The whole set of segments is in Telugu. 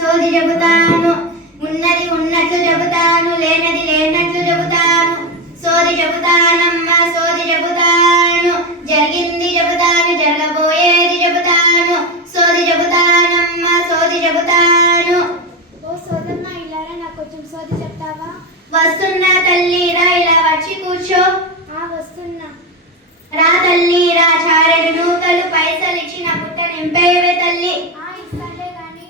సోది చెబుతాను, ఉన్నది ఉన్నట్లు చెబుతాను, లేనది లేనట్లు చెబుతాను. సోది చెబుతానమ్మా సోది చెబుతాను, జరిగింది చెబుతాను, జరగబోయేది చెబుతాను. సోది చెబుతానమ్మా సోది చెబుతాను. ఓ సోదమ్మ ఇలారా నాకు కొంచెం సోది చెప్తావా? వస్తున్నా తల్లి రా, ఇలా వచ్చి కూర్చో. వస్తున్నా. రా తల్లి రా, చారెడు నూకలు పైసలు ఇచ్చిన పుట్ట నింపేవే తల్లి. ఇస్తాలే గాని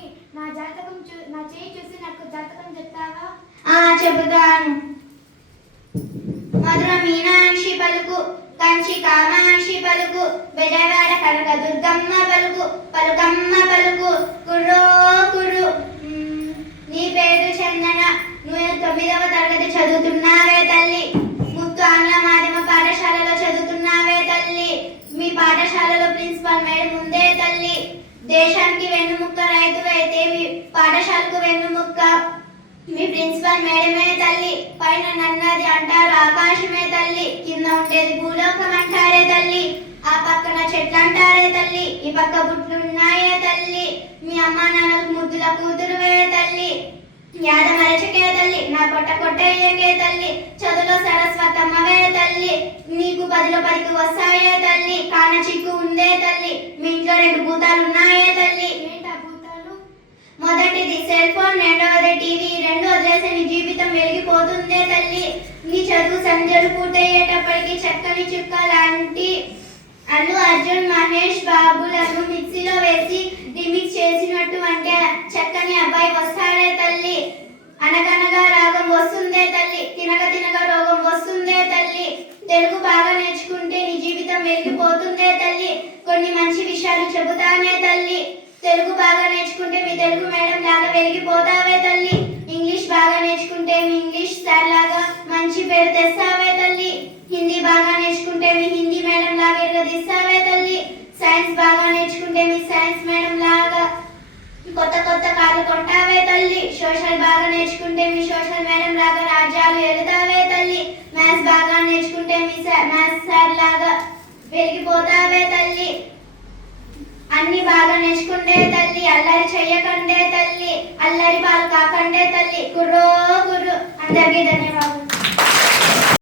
నా చేయి చూసి నాకు జాతకం చెప్తావా? చెబుతాను. మధుర మీనాక్షి పలుకు, కంచి కామాక్షి పలుకు, బెజవాడ కనక దుర్గమ్మ పలుకు, పలుకమ్మ పలుకు, కుర్రో కుర్రు. నీ పేరు చందన, నువ్వు 9వ తరగతి చదువుతున్నావే తల్లి. ముత్తు ఆంగ్ల మాధ్యమ పాఠశాలలో చదువుతున్నావే తల్లి. మీ పాఠశాలలో ప్రిన్సిపల్ మేడం ఉందే తల్లి. దేశానికి వెన్నుముక్క రైతువైతే మీ పాఠశాలకు వెన్నుముక్క మీ ప్రిన్సిపల్ మేడమే తల్లి. పైన నన్నది అంటారు ఆకాశమే తల్లి, కింద ఉండేది భూలోకం అంటారే తల్లి. ఆ పక్కన చెట్లు అంటారే తల్లి, ఈ పక్క బుట్లున్నాయే తల్లి. మీ అమ్మ నాన్నలకు ముద్దుల కూతురువే తల్లి. యాద మరచకే తల్లి, నా పొట్ట కొట్టయ్యకే తల్లి. చదువులో సరస్వతమ్మవే తల్లి, నీకు 10లో 10కి వస్తాయే తల్లి. కాన చిక్కు ఉందే తల్లి, మీ ఇంట్లో 2 భూతాలు ఉన్నాయే తల్లి. ఏంటా భూతాలు? మొదటిది సెల్ ఫోన్, రెండవది టీవీ. 2 వదిలేసే నీ జీవితం వెలిగిపోతుందే తల్లి. నీ చదువు సంధ్యలు పూర్తయ్యేటప్పటికి చక్కని చుక్క లాంటి అల్లు అర్జున్ మహేష్ బాబులను మిక్సీలో వేసి రిమిక్స్ చేసినట్టు అంటే చక్కని అబ్బాయి వస్తాడే తల్లి. అనగనగా రాగం వస్తుందే తల్లి, తినగ తినగ రోగం వస్తుందే తల్లి. తెలుగు బాగా నేర్చుకుంటే నీ జీవితం వెలిగిపోతుందే తల్లి. కొన్ని మంచి విషయాలు చెబుతానే తల్లి. తెలుగు బాగా నేర్చుకుంటే మీ తెలుగు మేడం లాగా వెలిగిపోతావే తల్లి. ఇంగ్లీష్ బాగా నేర్చుకుంటే మీ ఇంగ్లీష్ సార్ లాగా మంచి పేరు తెస్తావే తల్లి. హిందీ బాగా నేర్చుకుంటే మీ హిందీ మేడం లాగా ఎరగదీస్తావే తల్లి. సైన్స్ బాగా నేర్చుకుంటే మీ సైన్స్ మేడం లాగా కొత్త కొత్త కార్లు కొంటావే తల్లి. సోషల్ బాగా నేర్చుకుంటే మీ సోషల్ మేడం లాగా రాజ్యాలు ఎలుతావే తల్లి. మ్యాథ్స్ బాగా నేర్చుకుంటే మీ మ్యాథ్స్ సార్ లాగా వెలిగిపోతావే తల్లి. అన్ని బాగా నేర్చుకుంటే తల్లి, అల్లరి చెయ్యకండే తల్లి, అల్లరి పాలు కాకండే తల్లి. కుర్రో కుర్రు. అందరికీ ధన్యవాదాలు.